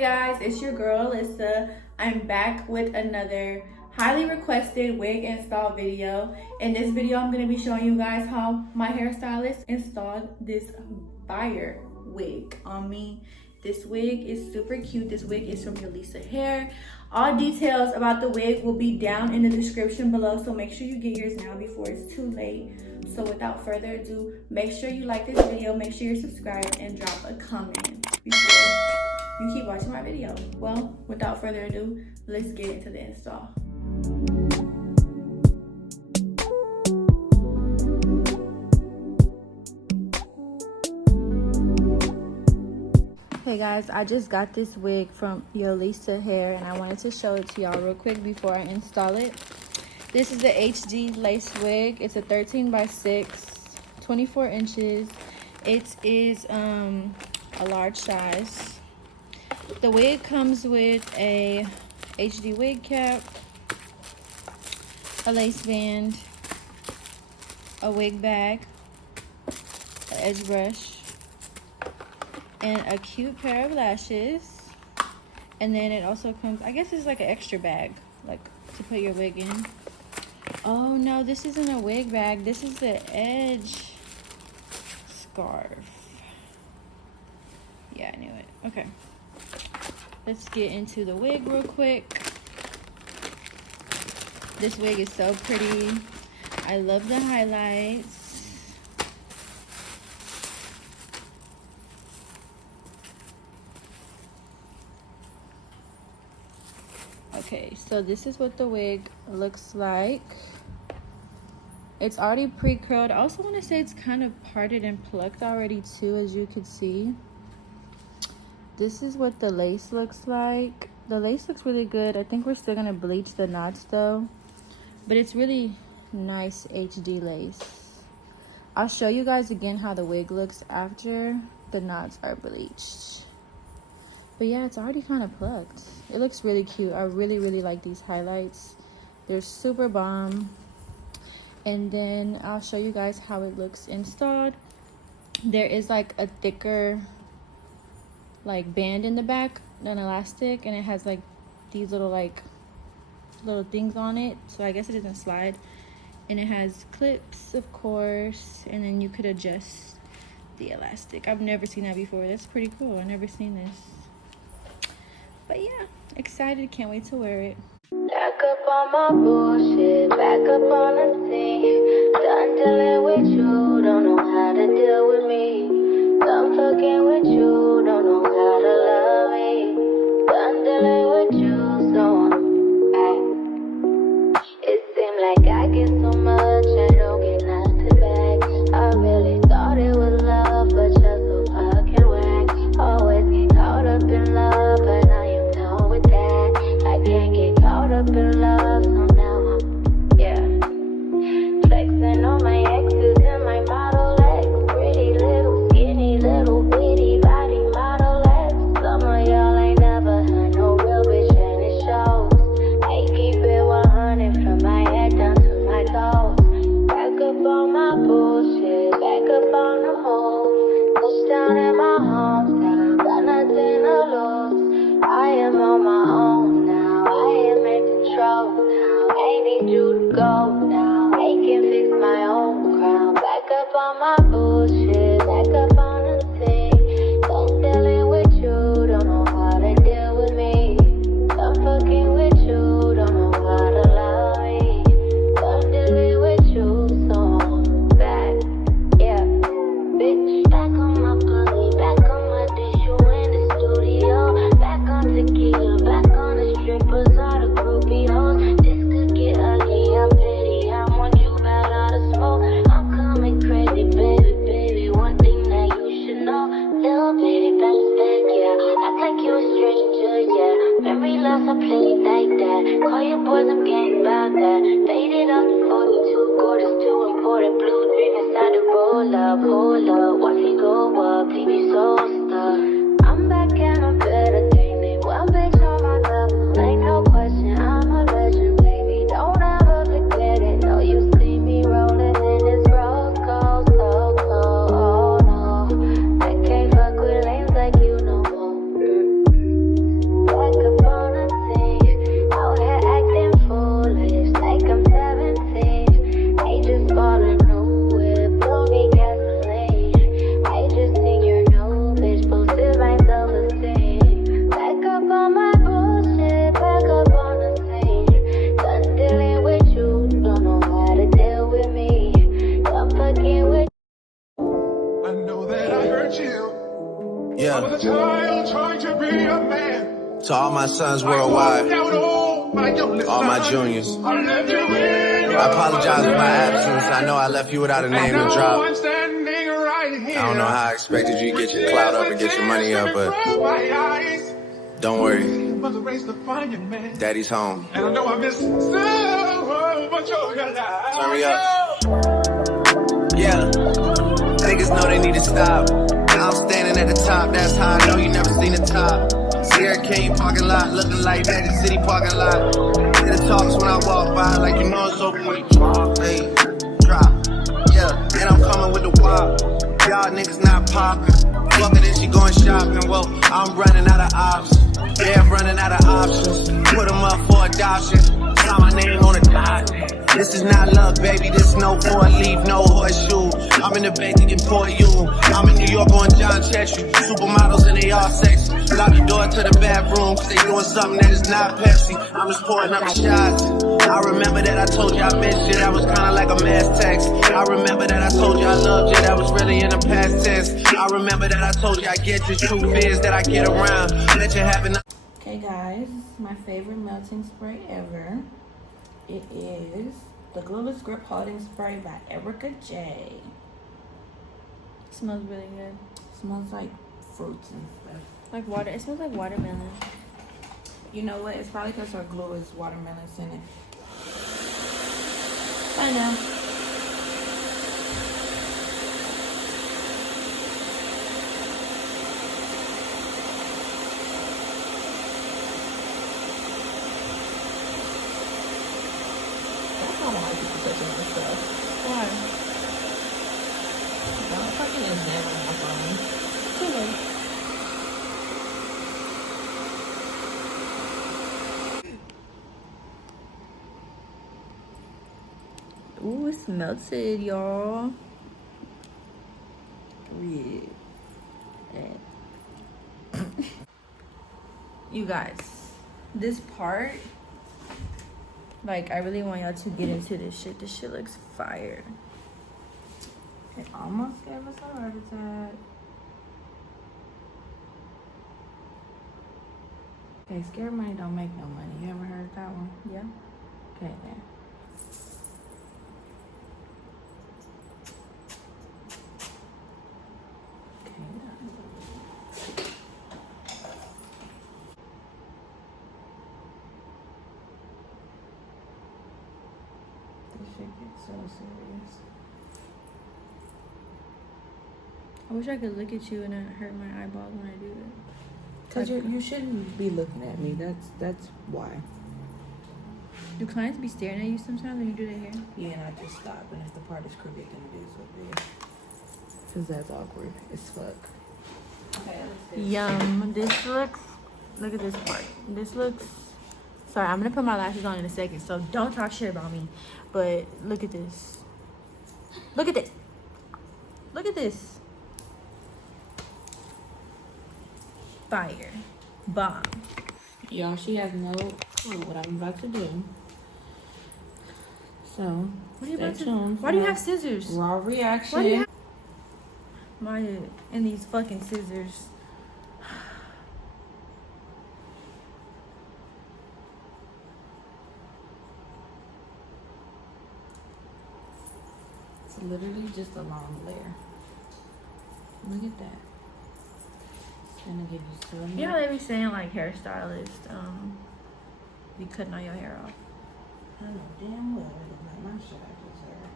Hey guys, it's your girl Yolissa. I'm back with another highly requested wig install video. In this video, I'm going to be showing you guys how my hairstylist installed this fire wig on me. This wig is super cute. This wig is from Yolissa Hair. All details about the wig will be down in the description below, so make sure you get yours now before it's too late. So without further ado, make sure you like this video, make sure you're subscribed, and drop a comment before you keep watching my video. Well, without further ado, let's get into the install. Hey guys, I just got this wig from Yolissa Hair and I wanted to show it to y'all real quick before I install it. This is the HD lace wig. It's a 13 by 6, 24 inches. It is a large size. The wig comes with a HD wig cap, a lace band, a wig bag, an edge brush, and a cute pair of lashes. And then it also comes, I guess it's like an extra bag, like to put your wig in. Oh no, this isn't a wig bag. This is the edge scarf. Yeah, I knew it. Okay. Let's get into the wig real quick. This wig is so pretty. I love the highlights. Okay, so this is what the wig looks like. It's already pre-curled. I also want to say it's kind of parted and plucked already too, as you can see. This is what the lace looks like. The lace looks really good. I think we're still going to bleach the knots though. But it's really nice HD lace. I'll show you guys again how the wig looks after the knots are bleached. But yeah, it's already kind of plucked. It looks really cute. I really like these highlights. They're super bomb. And then I'll show you guys how it looks installed. There is like a thicker like band in the back, an elastic, and it has like these little things on it, so I guess it doesn't slide. And it has clips, of course, and then you could adjust the elastic. I've never seen that before. That's pretty cool. I've never seen this. But yeah, excited, can't wait to wear it. Back up on my bullshit, back up on the scene. Done dealing with you, don't know how to deal with me. Done fucking with you, don't know how to love me. Done dealing with you, so it seems like I get so much, I don't get nothing back. I really thought it was love, but you're so fucking whack. Always get caught up in love, but now you done with that. I can't get caught up in love, so now I'm, flexing on my exes and my Model X. Pretty little, skinny, little bitty body Model X. Some of y'all ain't never had no real bitch and it shows. I keep it 100 from my head down to my toes. Back up on my bullshit, back up on the move. Touchdown in my hometown, got nothing to lose. I am on my own now, I am in control now. I need you to go now, I can fix my own crown. Back up on my bullshit, back up on the scene. Don't dealing with you, don't know how to deal with me. Done fucking with you, don't know how to love me. Done dealing with you, so I'm back, bitch. Back on my bully, back on my dish, you in the studio. Back on tequila, back on the strippers, all the groupie hoes. This could get ugly, I'm petty, I want you bad out of smoke. I'm coming crazy, baby, one thing that you should know. Little bitty bounce back, act like you a stranger, memory loss, I play it like that. Call your boys, I'm getting about that. Faded up to 42, quarters too important. Blue dream inside the roll up, hold up. Watch me go up, leave you so stuck. I'm back and I'm better than me. One bitch on my level, ain't no question, I'm a legend, baby. Don't ever forget it, no, you see me rolling in this rose gold, so cold, oh no. I can't fuck with lanes like you no more. To all my sons worldwide, all my juniors, I apologize for my absence. I know I left you without a name to drop. I don't know how I expected you to get your clout up and get your money up, but don't worry. Daddy's home. Turn me up. Yeah. Niggas know they need to stop. Now I'm standing at the top, that's how I know you never seen the top. Sierra King parking lot, looking like Magic City parking lot. Hear the talks when I walk by, like you know it's open when you drop. Hey, drop. Yeah, and I'm coming with the wop. Y'all niggas not popping. Fuck it, then she going shopping. Well, I'm running out of options. Yeah, I'm running out of options. Put them up for adoption. Sign my name on the dot. This is not love, baby. This is no boy leave, no horseshoe. I'm in the bank to import you. I'm in New York on John Cheshire. Supermodels and they all sexy. Lock the door to the bathroom, cause they doing something that is not Pepsi. I'm just pouring up the shots. I remember that I told you I missed you. That was kinda like a mass text. I remember that I told you I loved you. That was really in the past tense. I remember that I told you I get you. Truth is that I get around. Let you have it. Okay guys, my favorite melting spray ever. It is the Glueless Grip Holding Spray by Erica J. Smells really good. Smells like fruits and stuff. Like water. It smells like watermelon. You know what? It's probably because her glue is watermelon scented. I know. I don't like people touching my stuff. Why? No, fucking is never my phone. Too late. Ooh, it's melted, y'all. Yeah. You guys, this part, like, I really want y'all to get into this shit. This shit looks fire. It almost gave us a heart attack. Okay, scared money don't make no money. You ever heard that one? Yeah. Okay, then. Okay, now. This shit gets so serious. I wish I could look at you and not hurt my eyeballs when I do it. Cause you shouldn't be looking at me. That's why. Do clients be staring at you sometimes when you do their hair? Yeah, and I just stop. And if the part is crooked, then it is what it is. Cause that's awkward as fuck. Okay, Yum. This looks, look at this part. This looks, sorry, I'm gonna put my lashes on in a second, so don't talk shit about me. But look at this. Look at this. Look at this. Fire. Bomb. Y'all, she has no clue what I'm about to do. So, What are you stay about to, tuned why do you for have scissors? raw reaction? Why do you have Maya and these fucking scissors? It's literally just a long layer. Look at that. It's gonna give you so much. You know they be saying like hairstylists, be cutting all your hair off. I know damn well it look like my shit I just heard.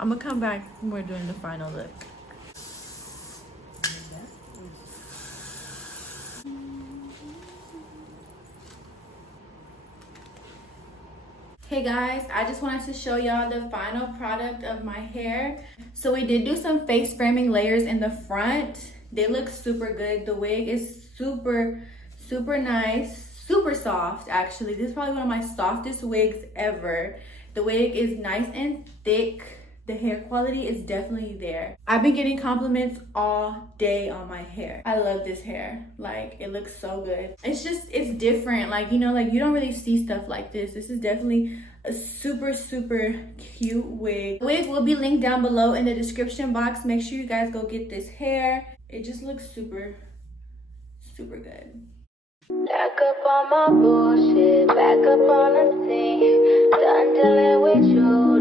I'm gonna come back when we're doing the final look. Hey guys, I just wanted to show y'all the final product of my hair. So we did do some face framing layers in the front. They look super good. The wig is super nice, super soft actually. This is probably one of my softest wigs ever. The wig is nice and thick. The hair quality is definitely there. I've been getting compliments all day on my hair. I love this hair. Like, it looks so good. It's different. Like, you know, like you don't really see stuff like this. This is definitely a super cute wig. The wig will be linked down below in the description box. Make sure you guys go get this hair. It just looks super super good. Back up on my bullshit, back up on the scene. Done dealing with you,